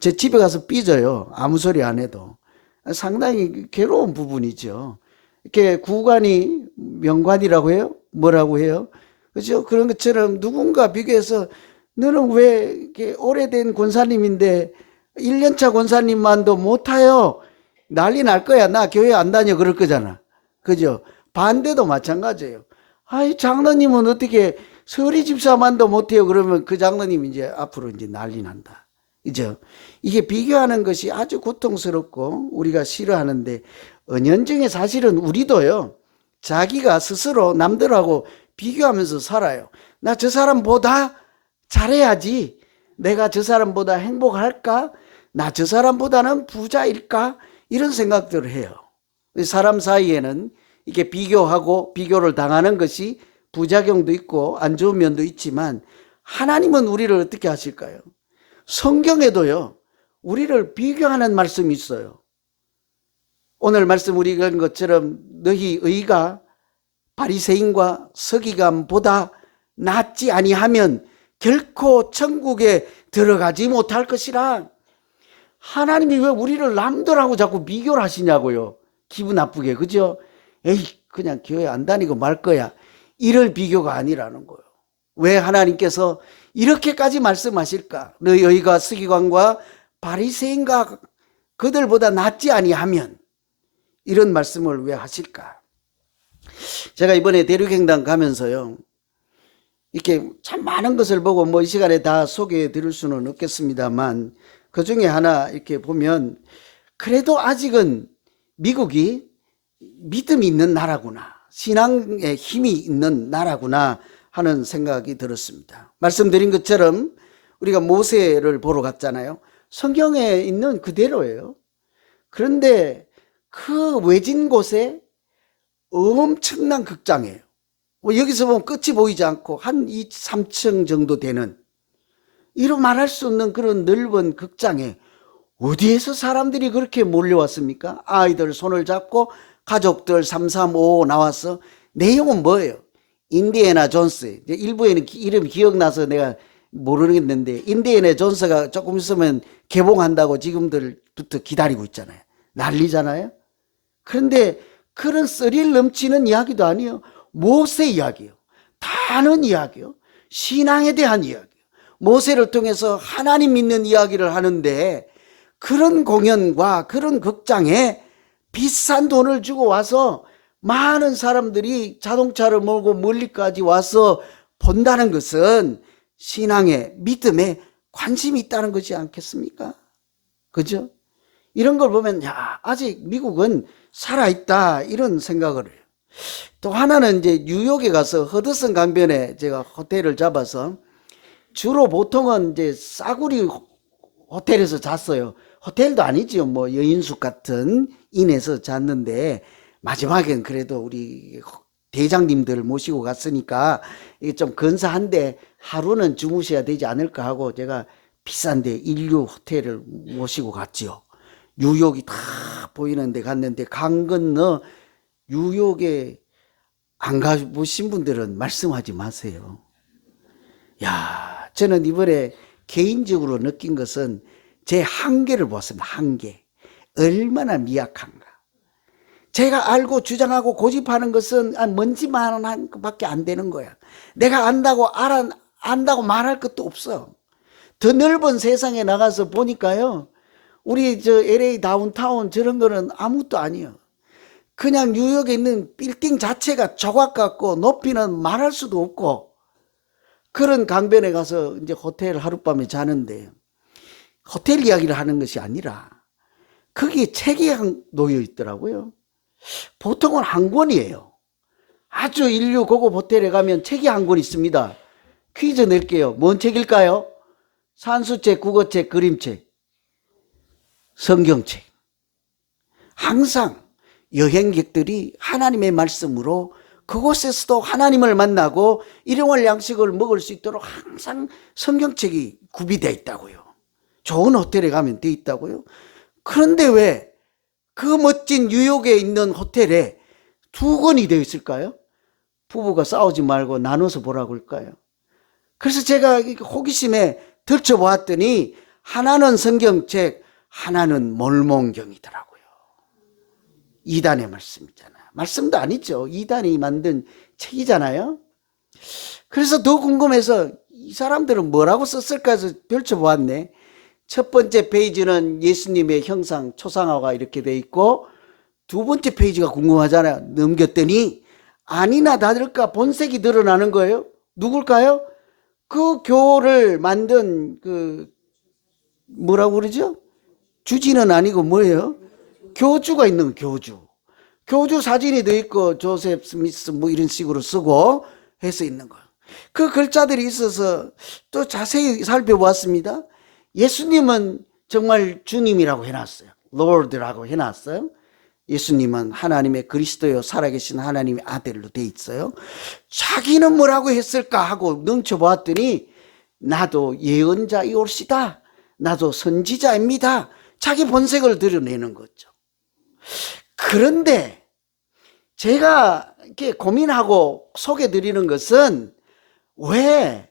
제 집에 가서 삐져요. 아무 소리 안 해도. 상당히 괴로운 부분이죠. 이렇게 구관이 명관이라고 해요? 뭐라고 해요? 그죠? 그런 것처럼 누군가 비교해서 너는 왜 이렇게 오래된 권사님인데 1년차 권사님만도 못타요? 난리 날 거야. 나 교회 안 다녀. 그럴 거잖아. 그죠? 반대도 마찬가지예요. 아이, 장로님은 어떻게 서리 집사만도 못해요? 그러면 그 장로님 이제 앞으로 이제 난리 난다. 그죠? 이게 비교하는 것이 아주 고통스럽고 우리가 싫어하는데, 은연중에 사실은 우리도요, 자기가 스스로 남들하고 비교하면서 살아요. 나 저 사람보다 잘해야지. 내가 저 사람보다 행복할까? 나 저 사람보다는 부자일까? 이런 생각들을 해요. 사람 사이에는 이렇게 비교하고 비교를 당하는 것이 부작용도 있고 안 좋은 면도 있지만, 하나님은 우리를 어떻게 하실까요? 성경에도요, 우리를 비교하는 말씀이 있어요. 오늘 말씀 우리 읽은 것처럼 너희 의가 바리새인과 서기관보다 낫지 아니하면 결코 천국에 들어가지 못할 것이라. 하나님이 왜 우리를 남들하고 자꾸 비교를 하시냐고요. 기분 나쁘게. 그죠? 에이, 그냥 교회 안 다니고 말 거야. 이럴 비교가 아니라는 거예요. 왜 하나님께서 이렇게까지 말씀하실까? 너희 의가 서기관과 바리새인과 그들보다 낫지 아니하면, 이런 말씀을 왜 하실까? 제가 이번에 대륙횡단 가면서요, 이렇게 참 많은 것을 보고 뭐 이 시간에 다 소개해 드릴 수는 없겠습니다만, 그 중에 하나 이렇게 보면 그래도 아직은 미국이 믿음이 있는 나라구나, 신앙의 힘이 있는 나라구나 하는 생각이 들었습니다. 말씀드린 것처럼 우리가 모세를 보러 갔잖아요. 성경에 있는 그대로예요. 그런데 그 외진 곳에 엄청난 극장이에요. 여기서 보면 끝이 보이지 않고 한 2, 3층 정도 되는, 이로 말할 수 없는 그런 넓은 극장에 어디에서 사람들이 그렇게 몰려왔습니까? 아이들 손을 잡고 가족들 3, 3, 5 나와서, 내용은 뭐예요? 인디애나 존스, 일부에는 이름이 기억나서 내가 모르겠는데, 인디애나 존스가 조금 있으면 개봉한다고 지금들부터 기다리고 있잖아요. 난리잖아요. 그런데 그런 스릴 넘치는 이야기도 아니에요. 모세 이야기요. 다른 이야기요. 신앙에 대한 이야기요. 모세를 통해서 하나님 믿는 이야기를 하는데, 그런 공연과 그런 극장에 비싼 돈을 주고 와서 많은 사람들이 자동차를 몰고 멀리까지 와서 본다는 것은 신앙에, 믿음에 관심이 있다는 것이 않겠습니까? 그죠? 이런 걸 보면, 야, 아직 미국은 살아있다, 이런 생각을 해요. 또 하나는 이제 뉴욕에 가서 허드슨 강변에 제가 호텔을 잡아서, 주로 보통은 이제 싸구리 호텔에서 잤어요. 호텔도 아니죠. 뭐 여인숙 같은 인에서 잤는데, 마지막엔 그래도 우리 대장님들 모시고 갔으니까 이게 좀 근사한데 하루는 주무셔야 되지 않을까 하고 제가 비싼데 인류 호텔을 모시고 갔지요. 뉴욕이 다 보이는 데 갔는데, 강 건너 뉴욕에 안 가보신 분들은 말씀하지 마세요. 야, 저는 이번에 개인적으로 느낀 것은 제 한계를 보았습니다. 한계. 얼마나 미약한가. 제가 알고 주장하고 고집하는 것은 먼지만한 것밖에 안 되는 거야. 내가 안다고 말할 것도 없어. 더 넓은 세상에 나가서 보니까요, 우리 저 LA 다운타운 저런 거는 아무것도 아니에요. 그냥 뉴욕에 있는 빌딩 자체가 조각 같고 높이는 말할 수도 없고, 그런 강변에 가서 이제 호텔 하룻밤에 자는데, 호텔 이야기를 하는 것이 아니라 거기에 책이 놓여 있더라고요. 보통은 한 권이에요. 아주 인류 고급 호텔에 가면 책이 한 권 있습니다. 퀴즈 낼게요. 뭔 책일까요? 산수책, 국어책, 그림책, 성경책. 항상 여행객들이 하나님의 말씀으로 그곳에서도 하나님을 만나고 일용할 양식을 먹을 수 있도록 항상 성경책이 구비되어 있다고요. 좋은 호텔에 가면 되어 있다고요. 그런데 왜 그 멋진 뉴욕에 있는 호텔에 2권이 되어 있을까요? 부부가 싸우지 말고 나눠서 보라고 할까요? 그래서 제가 호기심에 들춰보았더니 하나는 성경책, 하나는 몰몬경이더라고요. 이단의 말씀이잖아요. 말씀도 아니죠. 이단이 만든 책이잖아요. 그래서 더 궁금해서 이 사람들은 뭐라고 썼을까 해서 펼쳐보았네. 첫 번째 페이지는 예수님의 형상, 초상화가 이렇게 돼 있고, 두 번째 페이지가 궁금하잖아요. 넘겼더니 아니나 다를까 본색이 드러나는 거예요. 누굴까요? 그 교를 만든 뭐라고 그러죠? 주지는 아니고 뭐예요? 교주가 있는 교주. 교주 사진이 돼 있고 조셉 스미스 뭐 이런 식으로 쓰고 해서 있는 거예요. 그 글자들이 있어서 또 자세히 살펴보았습니다. 예수님은 정말 주님이라고 해놨어요. Lord라고 해놨어요. 예수님은 하나님의 그리스도요 살아계신 하나님의 아들로 돼 있어요. 자기는 뭐라고 했을까 하고 넘쳐보았더니 나도 예언자이올시다. 나도 선지자입니다. 자기 본색을 드러내는 거죠. 그런데 제가 이렇게 고민하고 소개드리는 것은 왜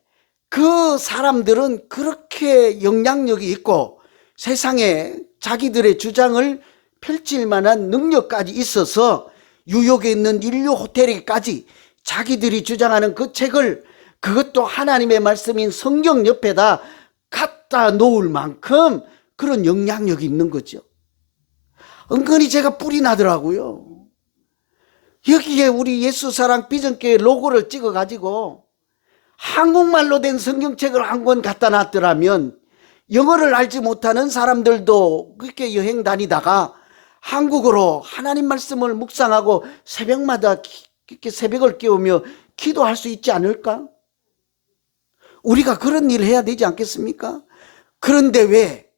그 사람들은 그렇게 영향력이 있고 세상에 자기들의 주장을 펼칠 만한 능력까지 있어서 뉴욕에 있는 인류 호텔에까지 자기들이 주장하는 그 책을 그것도 하나님의 말씀인 성경 옆에다 갖다 놓을 만큼 그런 영향력이 있는 거죠. 은근히 제가 뿔이 나더라고요. 여기에 우리 예수사랑 비전교회 로고를 찍어가지고 한국말로 된 성경책을 한 권 갖다 놨더라면 영어를 알지 못하는 사람들도 그렇게 여행 다니다가 한국어로 하나님 말씀을 묵상하고 새벽마다 이렇게 새벽을 깨우며 기도할 수 있지 않을까? 우리가 그런 일을 해야 되지 않겠습니까? 그런데 왜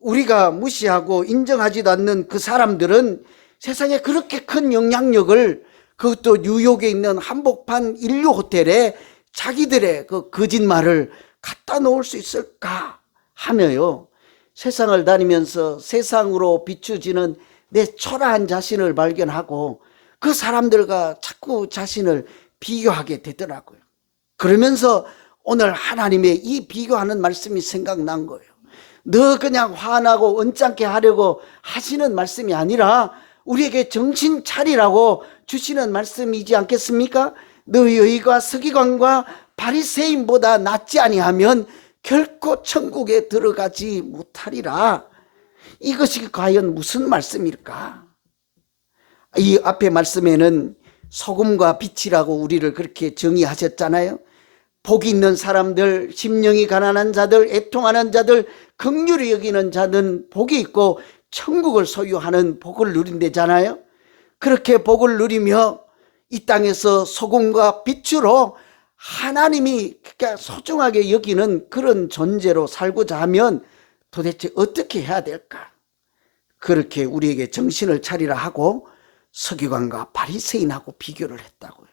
우리가 무시하고 인정하지도 않는 그 사람들은 세상에 그렇게 큰 영향력을 그것도 뉴욕에 있는 한복판 인류 호텔에 자기들의 그 거짓말을 갖다 놓을 수 있을까 하며요. 세상을 다니면서 세상으로 비추지는 내 초라한 자신을 발견하고 그 사람들과 자꾸 자신을 비교하게 되더라고요. 그러면서 오늘 하나님의 이 비교하는 말씀이 생각난 거예요. 너 그냥 화나고 언짢게 하려고 하시는 말씀이 아니라 우리에게 정신 차리라고 주시는 말씀이지 않겠습니까? 너희 의가 서기관과 바리새인보다 낫지 아니하면 결코 천국에 들어가지 못하리라. 이것이 과연 무슨 말씀일까? 이 앞에 말씀에는 소금과 빛이라고 우리를 그렇게 정의하셨잖아요. 복이 있는 사람들, 심령이 가난한 자들, 애통하는 자들, 긍휼히 여기는 자는 복이 있고 천국을 소유하는 복을 누린대잖아요. 그렇게 복을 누리며 이 땅에서 소금과 빛으로 하나님이 소중하게 여기는 그런 존재로 살고자 하면 도대체 어떻게 해야 될까? 그렇게 우리에게 정신을 차리라 하고 서기관과 바리새인하고 비교를 했다고요.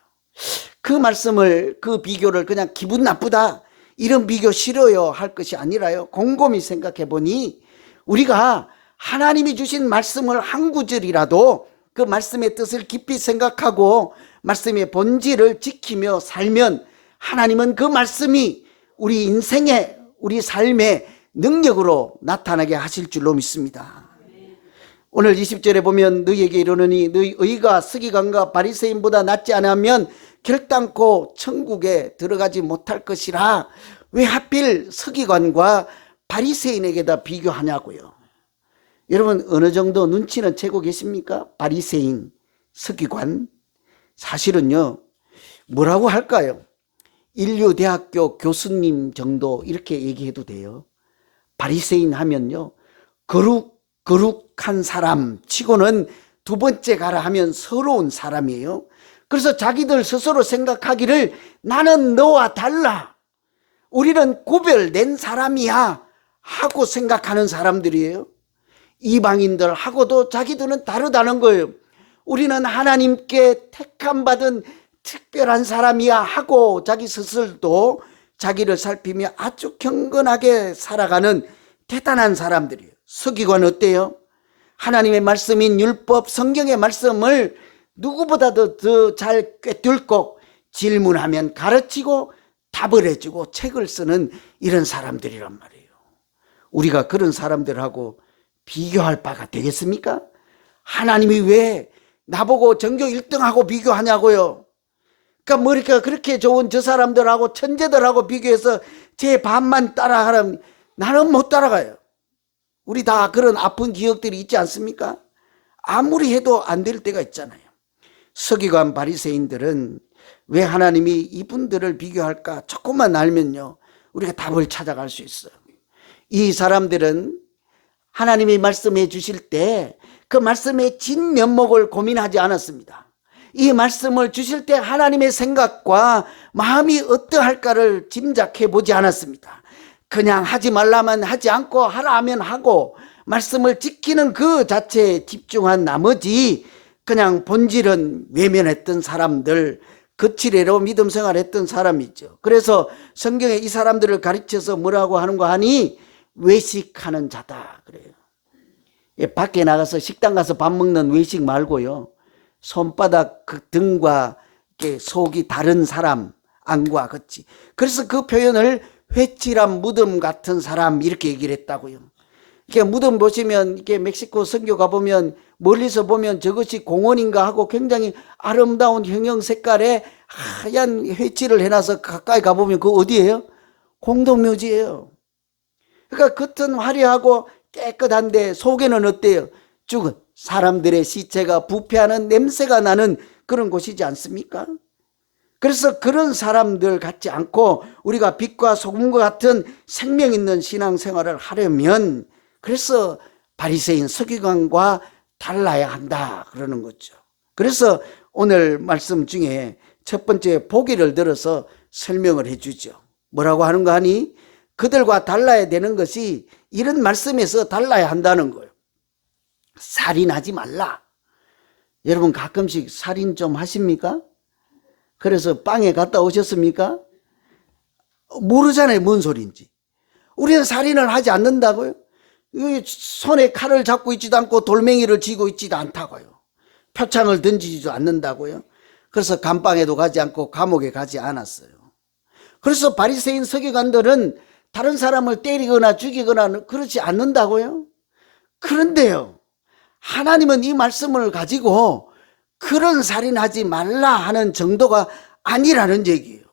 그 말씀을, 그 비교를 그냥 기분 나쁘다 이런 비교 싫어요 할 것이 아니라요, 곰곰이 생각해 보니 우리가 하나님이 주신 말씀을 한 구절이라도 그 말씀의 뜻을 깊이 생각하고 말씀의 본질을 지키며 살면 하나님은 그 말씀이 우리 인생의, 우리 삶의 능력으로 나타나게 하실 줄로 믿습니다. 오늘 20절에 보면 너희에게 이르노니 너희 의가 서기관과 바리새인보다 낫지 않으면 결단코 천국에 들어가지 못할 것이라. 왜 하필 서기관과 바리새인에게다 비교하냐고요. 여러분 어느 정도 눈치는 채고 계십니까? 바리새인, 서기관. 사실은요, 뭐라고 할까요? 인류대학교 교수님 정도 이렇게 얘기해도 돼요. 바리새인 하면요, 거룩한 사람 치고는 두 번째 가라 하면 서러운 사람이에요. 그래서 자기들 스스로 생각하기를 나는 너와 달라, 우리는 구별된 사람이야 하고 생각하는 사람들이에요. 이방인들하고도 자기들은 다르다는 거예요. 우리는 하나님께 택함받은 특별한 사람이야 하고 자기 스스로도 자기를 살피며 아주 경건하게 살아가는 대단한 사람들이에요. 서기관 어때요? 하나님의 말씀인 율법, 성경의 말씀을 누구보다도 더 잘 꿰뚫고 질문하면 가르치고 답을 해주고 책을 쓰는 이런 사람들이란 말이에요. 우리가 그런 사람들하고 비교할 바가 되겠습니까? 하나님이 왜 나보고 전교 1등하고 비교하냐고요. 그러니까 머리가 그렇게 좋은 저 사람들하고 천재들하고 비교해서 제 반만 따라가면 나는 못 따라가요. 우리 다 그런 아픈 기억들이 있지 않습니까? 아무리 해도 안 될 때가 있잖아요. 서기관 바리새인들은 왜 하나님이 이분들을 비교할까? 조금만 알면요, 우리가 답을 찾아갈 수 있어요. 이 사람들은 하나님이 말씀해 주실 때 그 말씀의 진면목을 고민하지 않았습니다. 이 말씀을 주실 때 하나님의 생각과 마음이 어떠할까를 짐작해 보지 않았습니다. 그냥 하지 말라면 하지 않고 하라 하면 하고 말씀을 지키는 그 자체에 집중한 나머지 그냥 본질은 외면했던 사람들, 거칠애로 믿음 생활했던 사람이죠. 그래서 성경에 이 사람들을 가르쳐서 뭐라고 하는 거 하니 외식하는 자다 그래요. 밖에 나가서 식당 가서 밥 먹는 외식 말고요, 손바닥 그 등과 속이 다른 사람, 안과 같이. 그래서 그 표현을 회칠한 무덤 같은 사람 이렇게 얘기를 했다고요. 이렇게 무덤 보시면 이렇게 멕시코 선교 가보면 멀리서 보면 저것이 공원인가 하고 굉장히 아름다운 형형 색깔의 하얀 회칠을 해놔서 가까이 가보면 그거 어디예요? 공동묘지예요. 그러니까 겉은 화려하고 깨끗한데 속에는 어때요? 죽은 사람들의 시체가 부패하는 냄새가 나는 그런 곳이지 않습니까? 그래서 그런 사람들 같지 않고 우리가 빛과 소금과 같은 생명 있는 신앙생활을 하려면 그래서 바리새인 서기관과 달라야 한다 그러는 거죠. 그래서 오늘 말씀 중에 첫 번째 보기를 들어서 설명을 해주죠. 뭐라고 하는가 하니 그들과 달라야 되는 것이 이런 말씀에서 달라야 한다는 거예요. 살인하지 말라. 여러분 가끔씩 살인 좀 하십니까? 그래서 빵에 갔다 오셨습니까? 모르잖아요, 뭔 소리인지. 우리는 살인을 하지 않는다고요. 손에 칼을 잡고 있지도 않고 돌멩이를 쥐고 있지도 않다고요. 표창을 던지지도 않는다고요. 그래서 감방에도 가지 않고 감옥에 가지 않았어요. 그래서 바리새인 서기관들은 다른 사람을 때리거나 죽이거나 그렇지 않는다고요. 그런데요, 하나님은 이 말씀을 가지고 그런 살인하지 말라 하는 정도가 아니라는 얘기예요.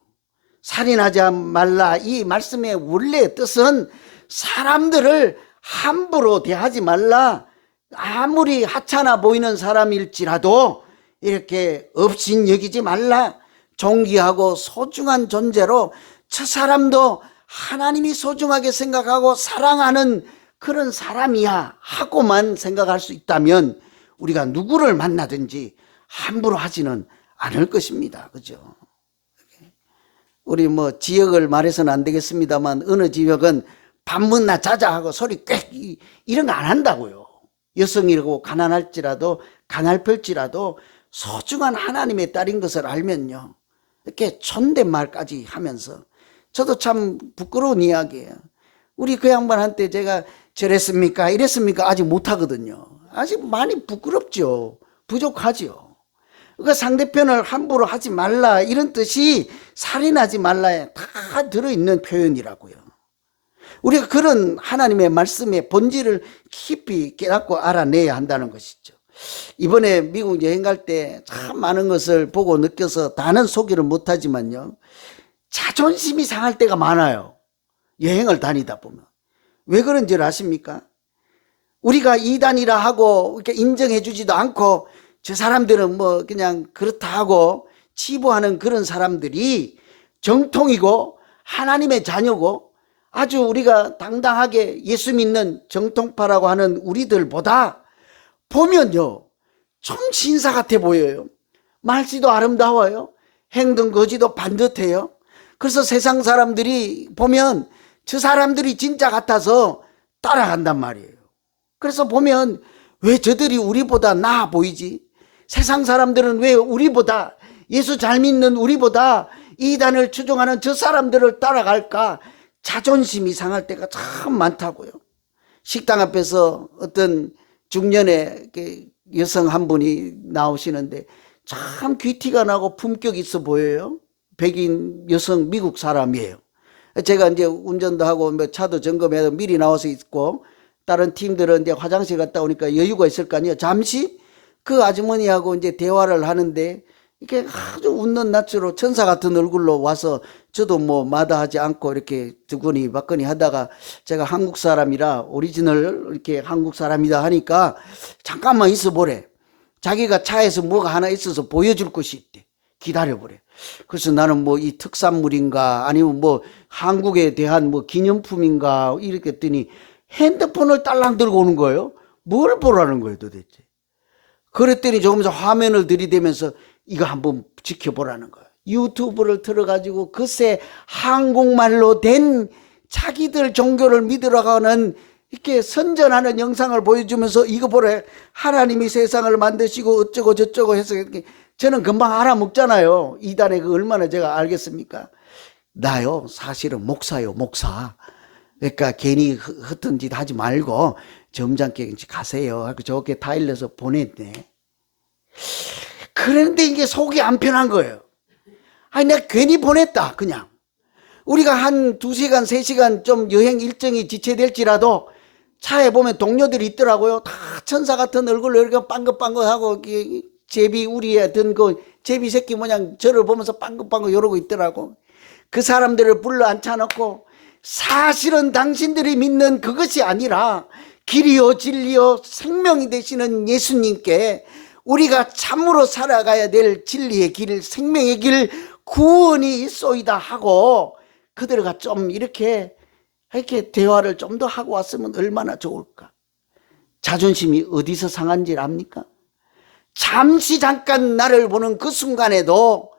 살인하지 말라 이 말씀의 원래 뜻은 사람들을 함부로 대하지 말라. 아무리 하찮아 보이는 사람일지라도 이렇게 업신여기지 말라. 존귀하고 소중한 존재로 저 사람도 하나님이 소중하게 생각하고 사랑하는 그런 사람이야 하고만 생각할 수 있다면 우리가 누구를 만나든지 함부로 하지는 않을 것입니다. 그죠? 우리 뭐 지역을 말해서는 안 되겠습니다만 어느 지역은 밤문나 자자하고 소리 꽥 이런 거 안 한다고요. 여성이라고 가난할지라도 가난할지라도 소중한 하나님의 딸인 것을 알면요, 이렇게 존댓말까지 하면서. 저도 참 부끄러운 이야기예요. 우리 그 양반한테 제가 저랬습니까 이랬습니까 아직 못하거든요. 아직 많이 부끄럽죠. 부족하죠. 그러니까 상대편을 함부로 하지 말라 이런 뜻이 살인하지 말라에 다 들어있는 표현이라고요. 우리가 그런 하나님의 말씀의 본질을 깊이 깨닫고 알아내야 한다는 것이죠. 이번에 미국 여행 갈 때 참 많은 것을 보고 느껴서 다는 소개를 못하지만요, 자존심이 상할 때가 많아요. 여행을 다니다 보면. 왜 그런지 아십니까? 우리가 이단이라 하고 이렇게 인정해 주지도 않고 저 사람들은 뭐 그냥 그렇다 하고 치부하는 그런 사람들이 정통이고 하나님의 자녀고 아주 우리가 당당하게 예수 믿는 정통파라고 하는 우리들보다 보면요, 좀 신사 같아 보여요. 말씨도 아름다워요. 행동 거지도 반듯해요. 그래서 세상 사람들이 보면 저 사람들이 진짜 같아서 따라간단 말이에요. 그래서 보면 왜 저들이 우리보다 나아 보이지? 세상 사람들은 왜 우리보다, 예수 잘 믿는 우리보다 이단을 추종하는 저 사람들을 따라갈까? 자존심이 상할 때가 참 많다고요. 식당 앞에서 어떤 중년의 여성 한 분이 나오시는데 참 귀티가 나고 품격 있어 보여요. 백인 여성 미국 사람이에요. 제가 이제 운전도 하고 뭐 차도 점검해서 미리 나와서 있고, 다른 팀들은 이제 화장실 갔다 오니까 여유가 있을 거 아니에요. 잠시 그 아주머니하고 이제 대화를 하는데 이렇게 아주 웃는 낯으로 천사 같은 얼굴로 와서 저도 뭐 마다하지 않고 이렇게 두고니 받거니 하다가 제가 한국 사람이라 오리지널 이렇게 한국 사람이다 하니까 잠깐만 있어 보래. 자기가 차에서 뭐가 하나 있어서 보여줄 것이 있대. 기다려보래. 그래서 나는 뭐 이 특산물인가 아니면 뭐 한국에 대한 뭐 기념품인가 이렇게 했더니 핸드폰을 딸랑 들고 오는 거예요. 뭘 보라는 거예요 도대체. 그랬더니 조금씩 화면을 들이대면서 이거 한번 지켜보라는 거예요. 유튜브를 틀어가지고 글쎄 한국말로 된 자기들 종교를 믿으러가는 이렇게 선전하는 영상을 보여주면서 이거 보래. 하나님이 세상을 만드시고 어쩌고 저쩌고 해서 이렇게 저는 금방 알아먹잖아요. 이단에 그 얼마나 제가 알겠습니까? 나요 사실은 목사요 목사. 그러니까 괜히 흩은 짓 하지 말고 점잖게 가세요 하고 저렇게 타일러서 보냈네. 그런데 이게 속이 안 편한 거예요. 아니 내가 괜히 보냈다 그냥. 우리가 한 2시간 3시간 좀 여행 일정이 지체될지라도 차에 보면 동료들이 있더라고요. 다 천사 같은 얼굴로 이렇게 빵긋빵긋하고 제비 우리에 든 그 제비 새끼 모양 저를 보면서 빵긋빵긋 이러고 있더라고. 그 사람들을 불러 앉혀놓고 사실은 당신들이 믿는 그것이 아니라 길이요 진리요 생명이 되시는 예수님께 우리가 참으로 살아가야 될 진리의 길, 생명의 길, 구원이 있소이다 하고 그들과 좀 이렇게 대화를 좀 더 하고 왔으면 얼마나 좋을까. 자존심이 어디서 상한지 압니까? 잠시 잠깐 나를 보는 그 순간에도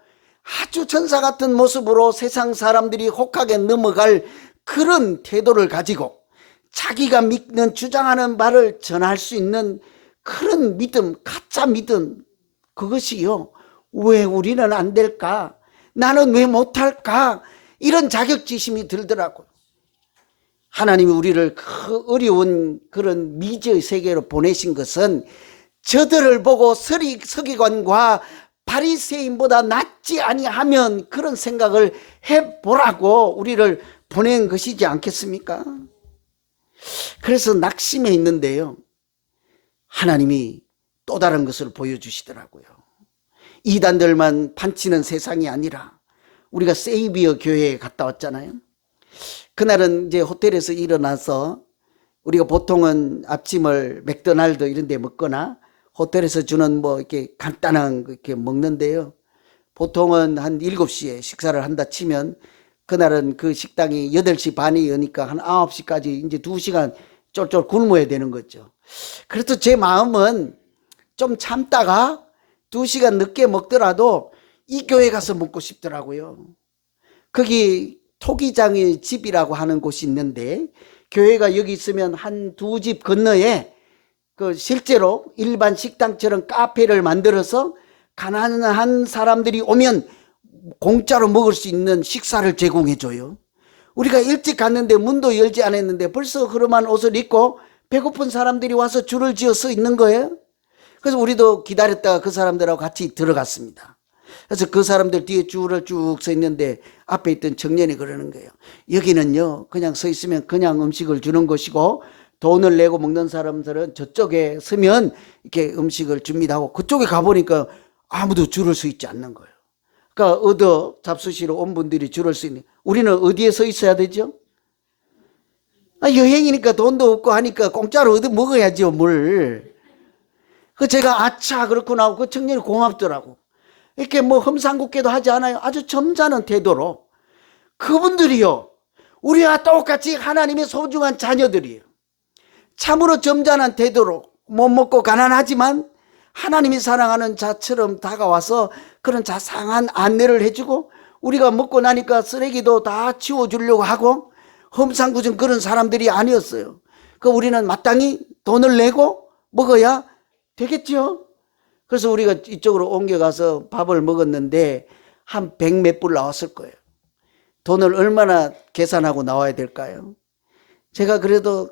아주 천사 같은 모습으로 세상 사람들이 혹하게 넘어갈 그런 태도를 가지고 자기가 믿는 주장하는 말을 전할 수 있는 그런 믿음, 가짜 믿음, 그것이요. 왜 우리는 안 될까? 나는 왜 못할까? 이런 자격지심이 들더라고요. 하나님이 우리를 그 어려운 그런 미지의 세계로 보내신 것은 저들을 보고 서기관과 바리새인보다 낫지 아니하면 그런 생각을 해보라고 우리를 보낸 것이지 않겠습니까? 그래서 낙심해 있는데요. 하나님이 또 다른 것을 보여주시더라고요. 이단들만 판치는 세상이 아니라 우리가 세이비어 교회에 갔다 왔잖아요. 그날은 이제 호텔에서 일어나서 우리가 보통은 아침을 맥도날드 이런 데 먹거나 호텔에서 주는 뭐 이렇게 간단한 거 이렇게 먹는데요. 보통은 한 7시에 식사를 한다 치면 그날은 그 식당이 8시 반에 여니까 한 9시까지 이제 2시간 쫄쫄 굶어야 되는 거죠. 그래도 제 마음은 좀 참다가 2시간 늦게 먹더라도 이 교회 가서 먹고 싶더라고요. 거기 토기장의 집이라고 하는 곳이 있는데 교회가 여기 있으면 한 2집 건너에 그 실제로 일반 식당처럼 카페를 만들어서 가난한 사람들이 오면 공짜로 먹을 수 있는 식사를 제공해줘요. 우리가 일찍 갔는데 문도 열지 않았는데 벌써 흐름한 옷을 입고 배고픈 사람들이 와서 줄을 지어 서 있는 거예요. 그래서 우리도 기다렸다가 그 사람들하고 같이 들어갔습니다. 그래서 그 사람들 뒤에 줄을 쭉 서 있는데 앞에 있던 청년이 그러는 거예요. 여기는요 그냥 서 있으면 그냥 음식을 주는 것이고 돈을 내고 먹는 사람들은 저쪽에 서면 이렇게 음식을 줍니다 하고 그쪽에 가보니까 아무도 줄을 서 있지 않는 거예요. 그러니까 얻어 잡수시러 온 분들이 줄을 서 있는. 우리는 어디에 서 있어야 되죠? 여행이니까 돈도 없고 하니까 공짜로 얻어 먹어야죠 뭘. 그 제가 아차 그렇구나 하고 그 청년이 고맙더라고. 이렇게 뭐 험상궂게도 하지 않아요. 아주 점잖은 태도로. 그분들이요 우리와 똑같이 하나님의 소중한 자녀들이에요. 참으로 점잖은 태도로 못 먹고 가난하지만 하나님이 사랑하는 자처럼 다가와서 그런 자상한 안내를 해주고 우리가 먹고 나니까 쓰레기도 다 치워주려고 하고 험상궂은 그런 사람들이 아니었어요. 그 우리는 마땅히 돈을 내고 먹어야 되겠죠. 그래서 우리가 이쪽으로 옮겨가서 밥을 먹었는데 한 100몇 불 나왔을 거예요. 돈을 얼마나 계산하고 나와야 될까요? 제가 그래도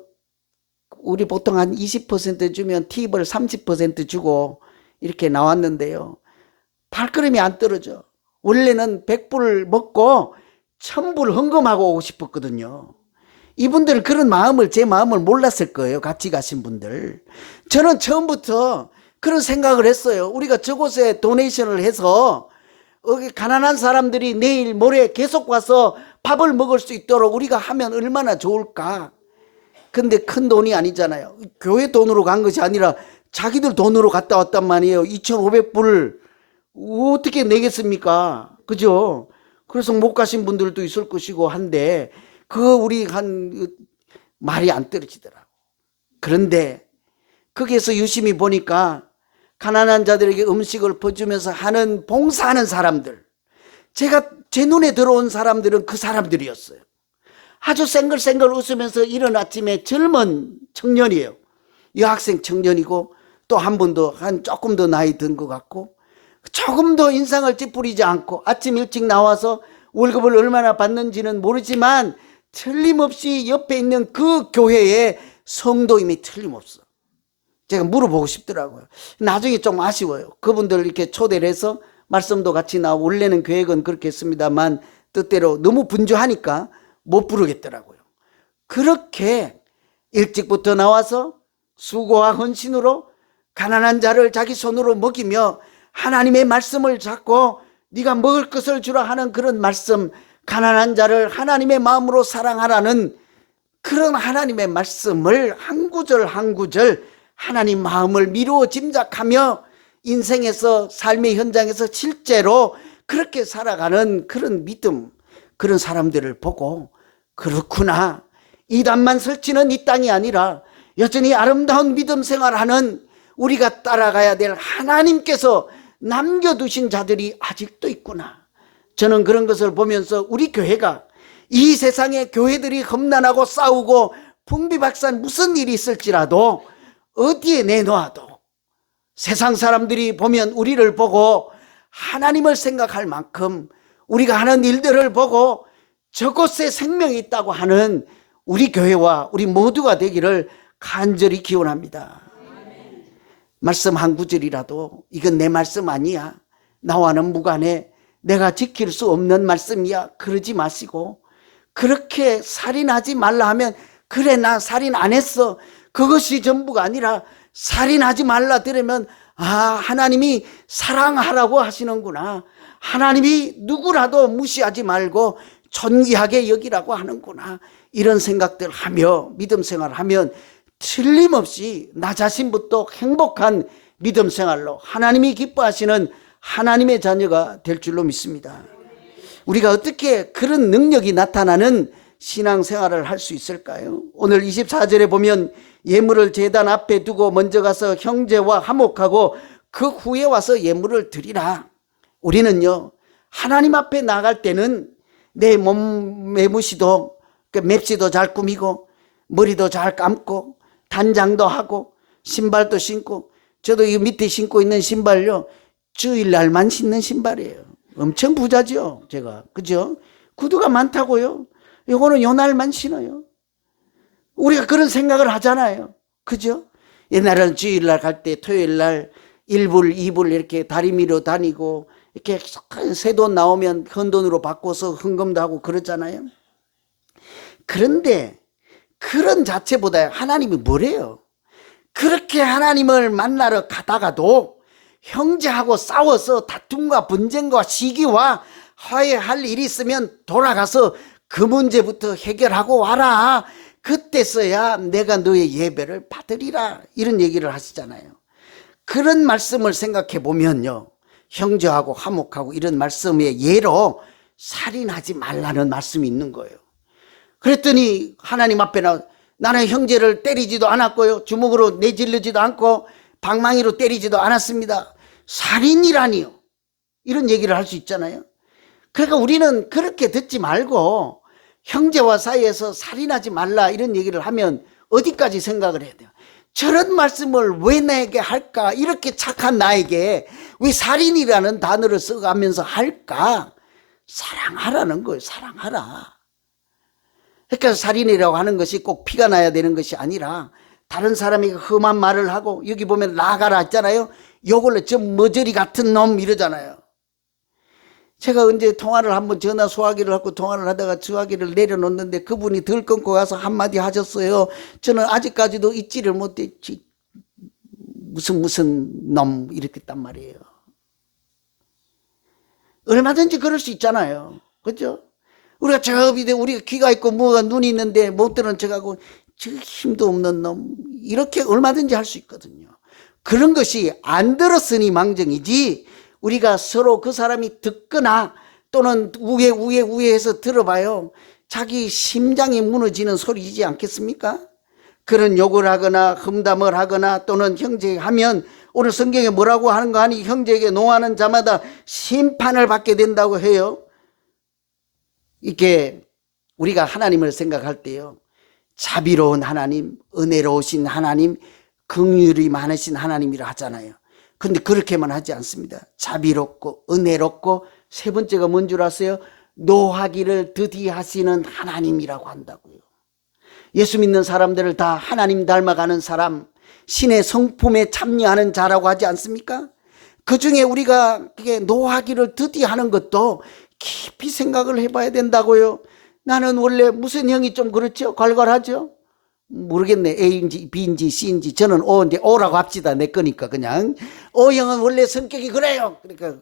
우리 보통 한 20% 주면 팁을 30% 주고 이렇게 나왔는데요. 발걸음이 안 떨어져. 원래는 100불 먹고 천불 헌금하고 오고 싶었거든요. 이분들은 그런 마음을, 제 마음을 몰랐을 거예요. 같이 가신 분들. 저는 처음부터 그런 생각을 했어요. 우리가 저곳에 도네이션을 해서 가난한 사람들이 내일 모레 계속 와서 밥을 먹을 수 있도록 우리가 하면 얼마나 좋을까. 근데 큰 돈이 아니잖아요. 교회 돈으로 간 것이 아니라 자기들 돈으로 갔다 왔단 말이에요. 2,500불 어떻게 내겠습니까? 그죠? 그래서 못 가신 분들도 있을 것이고 한데 우리 한 말이 안 떨어지더라고. 그런데 거기에서 유심히 보니까 가난한 자들에게 음식을 퍼주면서 하는 봉사하는 사람들, 제 눈에 들어온 사람들은 그 사람들이었어요. 아주 생글생글 웃으면서 이른 아침에 젊은 청년이에요. 여학생 청년이고 또 한 분도 조금 더 나이 든 것 같고 조금 더 인상을 찌푸리지 않고 아침 일찍 나와서 월급을 얼마나 받는지는 모르지만 틀림없이 옆에 있는 그 교회의 성도임이 틀림없어. 제가 물어보고 싶더라고요. 나중에 좀 아쉬워요. 그분들 이렇게 초대를 해서 말씀도 같이 나오고 원래는 계획은 그렇게 했습니다만 뜻대로 너무 분주하니까 못 부르겠더라고요. 그렇게 일찍부터 나와서 수고와 헌신으로 가난한 자를 자기 손으로 먹이며 하나님의 말씀을 잡고 네가 먹을 것을 주라 하는 그런 말씀, 가난한 자를 하나님의 마음으로 사랑하라는 그런 하나님의 말씀을 한 구절 한 구절 하나님 마음을 미루어 짐작하며 인생에서 삶의 현장에서 실제로 그렇게 살아가는 그런 믿음, 그런 사람들을 보고 그렇구나, 이단만 설치는 이 땅이 아니라 여전히 아름다운 믿음 생활하는 우리가 따라가야 될 하나님께서 남겨두신 자들이 아직도 있구나. 저는 그런 것을 보면서 우리 교회가 이 세상에 교회들이 험난하고 싸우고 풍비박산 무슨 일이 있을지라도 어디에 내놓아도 세상 사람들이 보면 우리를 보고 하나님을 생각할 만큼 우리가 하는 일들을 보고 저곳에 생명이 있다고 하는 우리 교회와 우리 모두가 되기를 간절히 기원합니다. 말씀 한 구절이라도 이건 내 말씀 아니야, 나와는 무관해, 내가 지킬 수 없는 말씀이야, 그러지 마시고 그렇게 살인하지 말라 하면 그래 나 살인 안 했어, 그것이 전부가 아니라 살인하지 말라 들으면 하나님이 사랑하라고 하시는구나, 하나님이 누구라도 무시하지 말고 존귀하게 여기라고 하는구나, 이런 생각들 하며 믿음 생활하면 틀림없이 나 자신부터 행복한 믿음 생활로 하나님이 기뻐하시는 하나님의 자녀가 될 줄로 믿습니다. 우리가 어떻게 그런 능력이 나타나는 신앙생활을 할 수 있을까요? 오늘 24절에 보면 예물을 제단 앞에 두고 먼저 가서 형제와 화목하고 그 후에 와서 예물을 드리라. 우리는요, 하나님 앞에 나갈 때는 내 몸 매무시도 맵시도 잘 꾸미고 머리도 잘 감고 단장도 하고 신발도 신고, 저도 이 밑에 신고 있는 신발요 주일날만 신는 신발이에요. 엄청 부자죠 제가. 그죠? 구두가 많다고요? 이거는 요날만 신어요. 우리가 그런 생각을 하잖아요. 그죠? 옛날에는 주일날 갈 때 토요일날 1불 2불 이렇게 다리미로 다니고 이렇게 새 돈 나오면 헌돈으로 바꿔서 헌금도 하고 그러잖아요. 그런데 그런 자체보다 하나님이 뭐래요? 그렇게 하나님을 만나러 가다가도 형제하고 싸워서 다툼과 분쟁과 시기와 화해할 일이 있으면 돌아가서 그 문제부터 해결하고 와라. 그때서야 내가 너의 예배를 받으리라. 이런 얘기를 하시잖아요. 그런 말씀을 생각해 보면요, 형제하고 화목하고 이런 말씀의 예로 살인하지 말라는 말씀이 있는 거예요. 그랬더니 하나님 앞에 나는 형제를 때리지도 않았고요, 주먹으로 내질르지도 않고 방망이로 때리지도 않았습니다. 살인이라니요, 이런 얘기를 할 수 있잖아요. 그러니까 우리는 그렇게 듣지 말고 형제와 사이에서 살인하지 말라 이런 얘기를 하면 어디까지 생각을 해야 돼요? 저런 말씀을 왜 내게 할까? 이렇게 착한 나에게 왜 살인이라는 단어를 써가면서 할까? 사랑하라는 거예요. 사랑하라. 그러니까 살인이라고 하는 것이 꼭 피가 나야 되는 것이 아니라 다른 사람이 험한 말을 하고, 여기 보면 나가라 했잖아요. 요걸로 저 머저리 같은 놈 이러잖아요. 제가 언제 통화를 한번 전화 소화기를 갖고 통화를 하다가 전화기를 내려놓는데 그분이 덜 끊고 가서 한마디 하셨어요. 저는 아직까지도 잊지를 못했지. 무슨 놈 이렇게 했단 말이에요. 얼마든지 그럴 수 있잖아요. 그죠? 우리가 저 밑에 우리가 귀가 있고 뭐가 눈이 있는데 못 들은 척하고 저 힘도 없는 놈 이렇게 얼마든지 할 수 있거든요. 그런 것이 안 들었으니 망정이지 우리가 서로 그 사람이 듣거나 또는 우회해서 들어봐요. 자기 심장이 무너지는 소리이지 않겠습니까? 그런 욕을 하거나 험담을 하거나 또는 형제에게 하면 오늘 성경에 뭐라고 하는 거 아니 형제에게 농하는 자마다 심판을 받게 된다고 해요. 이렇게 우리가 하나님을 생각할 때요. 자비로운 하나님, 은혜로우신 하나님, 긍휼이 많으신 하나님이라 하잖아요. 근데 그렇게만 하지 않습니다. 자비롭고 은혜롭고 세 번째가 뭔 줄 아세요? 노하기를 드디하시는 하나님이라고 한다고요. 예수 믿는 사람들을 다 하나님 닮아가는 사람, 신의 성품에 참여하는 자라고 하지 않습니까? 그 중에 우리가 그게 노하기를 드디하는 것도 깊이 생각을 해봐야 된다고요. 나는 원래 무슨 형이 좀 그렇죠? 괄괄하죠? 모르겠네. A인지 B인지 C인지 저는 O인데 O라고 합시다. 내 거니까 그냥. O형은 원래 성격이 그래요. 그러니까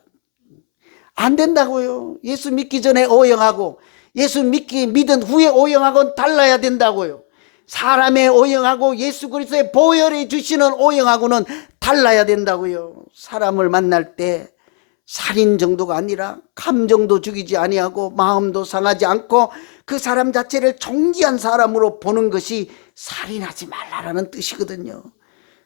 안 된다고요. 예수 믿기 전에 O형하고 예수 믿은 후에 O형하고는 달라야 된다고요. 사람의 O형하고 예수 그리스도의 보혈해 주시는 O형하고는 달라야 된다고요. 사람을 만날 때 살인 정도가 아니라 감정도 죽이지 아니하고 마음도 상하지 않고 그 사람 자체를 존귀한 사람으로 보는 것이 살인하지 말라라는 뜻이거든요.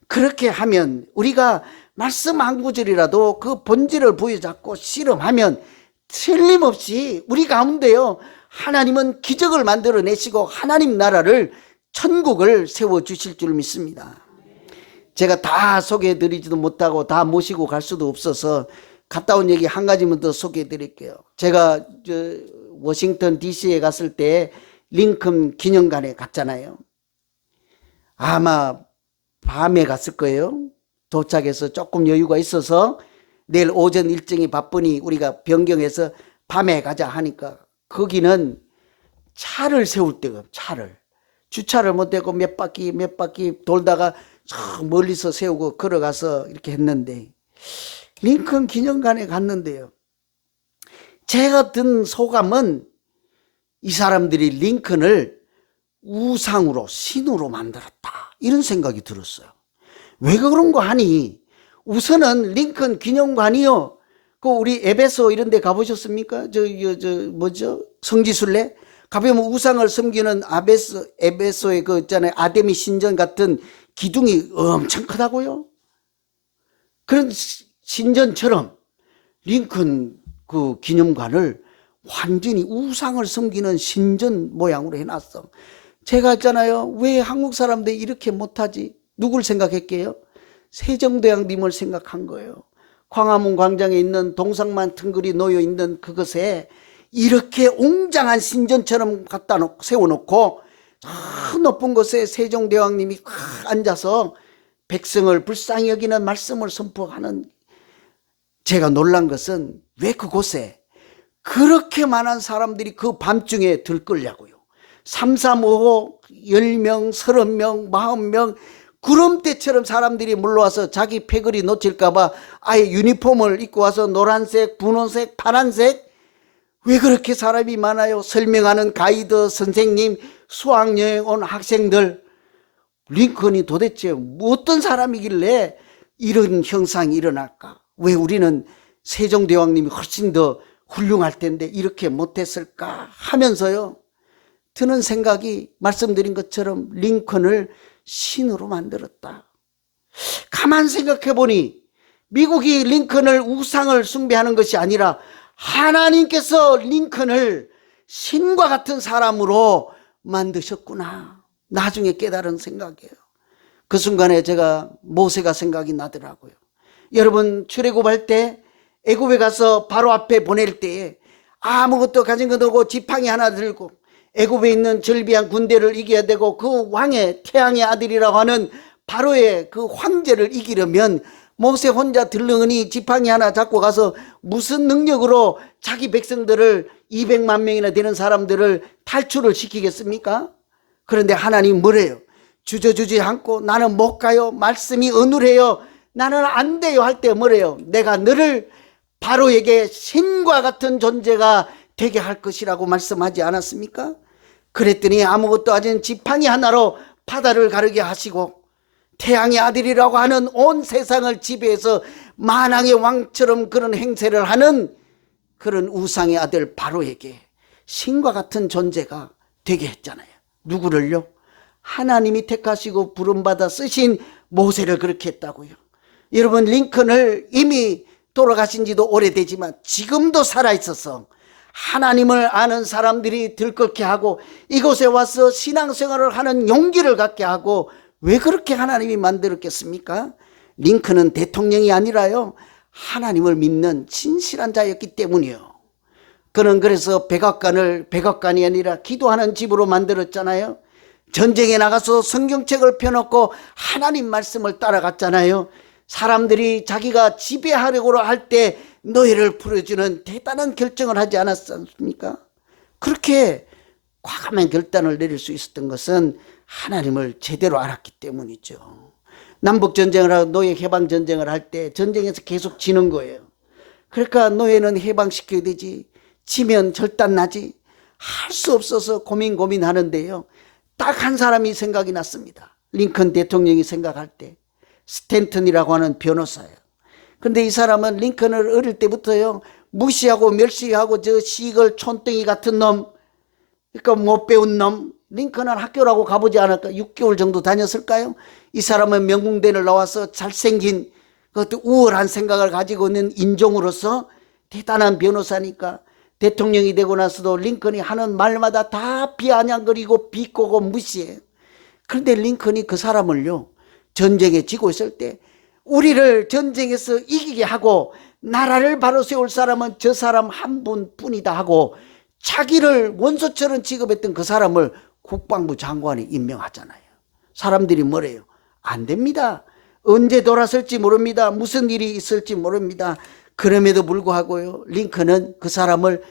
그렇게 하면 우리가 말씀 한 구절이라도 그 본질을 부여잡고 실험하면 틀림없이 우리 가운데요 하나님은 기적을 만들어내시고 하나님 나라를 천국을 세워주실 줄 믿습니다. 제가 다 소개해드리지도 못하고 다 모시고 갈 수도 없어서 갔다 온 얘기 한 가지만 더 소개해 드릴게요. 제가 워싱턴 DC에 갔을 때 링컨 기념관에 갔잖아요. 아마 밤에 갔을 거예요. 도착해서 조금 여유가 있어서 내일 오전 일정이 바쁘니 우리가 변경해서 밤에 가자 하니까 거기는 차를 세울 데가 주차를 못하고 몇 바퀴 돌다가 저 멀리서 세우고 걸어가서 이렇게 했는데 링컨 기념관에 갔는데요. 제가 든 소감은 이 사람들이 링컨을 우상으로 신으로 만들었다 이런 생각이 들었어요. 왜 그런가 하니 우선은 링컨 기념관이요. 그 우리 에베소 이런 데 가보셨습니까? 뭐죠? 성지순례? 가보면 우상을 섬기는 에베소의 그 있잖아요. 아데미 신전 같은 기둥이 엄청 크다고요. 그런 신전처럼 링컨 그 기념관을 완전히 우상을 섬기는 신전 모양으로 해놨어. 제가 했잖아요. 왜 한국 사람들이 이렇게 못하지? 누굴 생각했게요? 세종대왕님을 생각한 거예요. 광화문 광장에 있는 동상만 퉁그리 놓여 있는 그것에 이렇게 웅장한 신전처럼 갖다 놓고 세워놓고 저 높은 곳에 세종대왕님이 앉아서 백성을 불쌍히 여기는 말씀을 선포하는. 제가 놀란 것은 왜 그곳에 그렇게 많은 사람들이 그 밤중에 들끓냐고요. 335호 10명, 30명, 40명 구름대처럼 사람들이 물러와서 자기 패거리 놓칠까 봐 아예 유니폼을 입고 와서 노란색, 분홍색, 파란색. 왜 그렇게 사람이 많아요? 설명하는 가이드 선생님, 수학여행 온 학생들. 링컨이 도대체 어떤 사람이길래 이런 형상이 일어날까? 왜 우리는 세종대왕님이 훨씬 더 훌륭할 텐데 이렇게 못했을까 하면서요 드는 생각이 말씀드린 것처럼 링컨을 신으로 만들었다. 가만 생각해 보니 미국이 링컨을 우상을 숭배하는 것이 아니라 하나님께서 링컨을 신과 같은 사람으로 만드셨구나. 나중에 깨달은 생각이에요. 그 순간에 제가 모세가 생각이 나더라고요. 여러분 출애굽할 때 애굽에 가서 바로 앞에 보낼 때 아무것도 가진 것 없고 지팡이 하나 들고 애굽에 있는 절비한 군대를 이겨야 되고 그 왕의 태양의 아들이라고 하는 바로의 그 황제를 이기려면 모세 혼자 들렁이니 지팡이 하나 잡고 가서 무슨 능력으로 자기 백성들을 200만 명이나 되는 사람들을 탈출을 시키겠습니까? 그런데 하나님 뭐래요? 주저주지 않고 나는 못 가요. 말씀이 어눌해요. 나는 안 돼요 할 때 뭐래요? 내가 너를 바로에게 신과 같은 존재가 되게 할 것이라고 말씀하지 않았습니까? 그랬더니 아무것도 아닌 지팡이 하나로 바다를 가르게 하시고 태양의 아들이라고 하는 온 세상을 지배해서 만왕의 왕처럼 그런 행세를 하는 그런 우상의 아들 바로에게 신과 같은 존재가 되게 했잖아요. 누구를요? 하나님이 택하시고 부름받아 쓰신 모세를 그렇게 했다고요. 여러분, 링컨을 이미 돌아가신 지도 오래되지만 지금도 살아있어서 하나님을 아는 사람들이 들끓게 하고 이곳에 와서 신앙생활을 하는 용기를 갖게 하고, 왜 그렇게 하나님이 만들었겠습니까? 링컨은 대통령이 아니라요, 하나님을 믿는 진실한 자였기 때문이요. 그는 그래서 백악관이 아니라 기도하는 집으로 만들었잖아요. 전쟁에 나가서 성경책을 펴놓고 하나님 말씀을 따라갔잖아요. 사람들이 자기가 지배하려고 할 때 노예를 풀어주는 대단한 결정을 하지 않았습니까? 그렇게 과감한 결단을 내릴 수 있었던 것은 하나님을 제대로 알았기 때문이죠. 남북전쟁을 하고 노예 해방전쟁을 할 때 전쟁에서 계속 지는 거예요. 그러니까 노예는 해방시켜야 되지, 지면 절단나지, 할 수 없어서 고민하는데요, 딱 한 사람이 생각이 났습니다. 링컨 대통령이 생각할 때 스탠턴이라고 하는 변호사예요. 근데 이 사람은 링컨을 어릴 때부터요 무시하고 멸시하고 저 시글 촌덩이 같은 놈, 그러니까 못 배운 놈, 링컨은 학교라고 가보지 않을까, 6개월 정도 다녔을까요? 이 사람은 명궁대를 나와서 잘생긴 그것도 우월한 생각을 가지고 있는 인종으로서 대단한 변호사니까 대통령이 되고 나서도 링컨이 하는 말마다 다 비아냥거리고 비꼬고 무시해요. 그런데 링컨이 그 사람을요 전쟁에 지고 있을 때 우리를 전쟁에서 이기게 하고 나라를 바로 세울 사람은 저 사람 한 분뿐이다 하고 자기를 원수처럼 취급했던 그 사람을 국방부 장관이 임명하잖아요. 사람들이 뭐래요? 안 됩니다. 언제 돌아설지 모릅니다. 무슨 일이 있을지 모릅니다. 그럼에도 불구하고요, 링컨은 그 사람을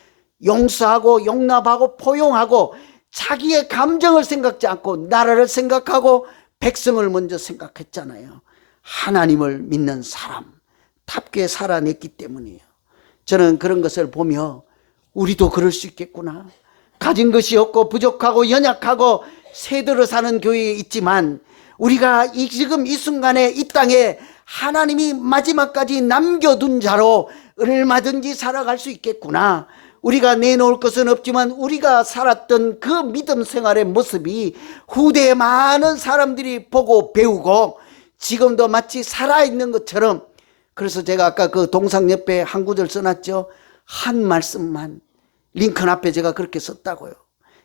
용서하고 용납하고 포용하고 자기의 감정을 생각지 않고 나라를 생각하고 백성을 먼저 생각했잖아요. 하나님을 믿는 사람답게 살아냈기 때문이에요. 저는 그런 것을 보며 우리도 그럴 수 있겠구나. 가진 것이 없고 부족하고 연약하고 세대로 사는 교회에 있지만 우리가 지금 이 순간에 이 땅에 하나님이 마지막까지 남겨둔 자로 얼마든지 살아갈 수 있겠구나. 우리가 내놓을 것은 없지만 우리가 살았던 그 믿음 생활의 모습이 후대에 많은 사람들이 보고 배우고 지금도 마치 살아있는 것처럼. 그래서 제가 아까 그 동상 옆에 한 구절 써놨죠. 한 말씀만 링컨 앞에 제가 그렇게 썼다고요.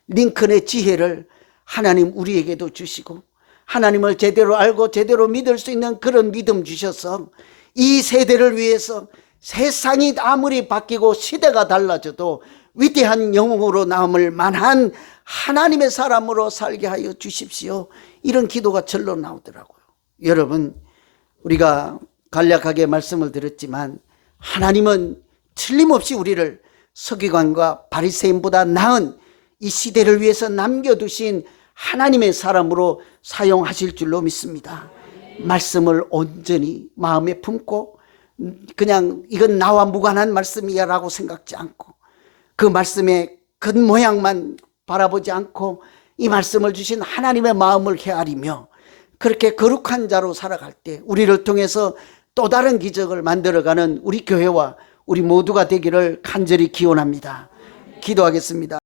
링컨의 지혜를 하나님 우리에게도 주시고 하나님을 제대로 알고 제대로 믿을 수 있는 그런 믿음 주셔서 이 세대를 위해서 세상이 아무리 바뀌고 시대가 달라져도 위대한 영웅으로 남을 만한 하나님의 사람으로 살게 하여 주십시오. 이런 기도가 절로 나오더라고요. 여러분, 우리가 간략하게 말씀을 드렸지만 하나님은 틀림없이 우리를 서기관과 바리새인보다 나은 이 시대를 위해서 남겨두신 하나님의 사람으로 사용하실 줄로 믿습니다. 말씀을 온전히 마음에 품고 그냥 이건 나와 무관한 말씀이야 라고 생각지 않고 그 말씀의 겉모양만 바라보지 않고 이 말씀을 주신 하나님의 마음을 헤아리며 그렇게 거룩한 자로 살아갈 때 우리를 통해서 또 다른 기적을 만들어가는 우리 교회와 우리 모두가 되기를 간절히 기원합니다. 기도하겠습니다.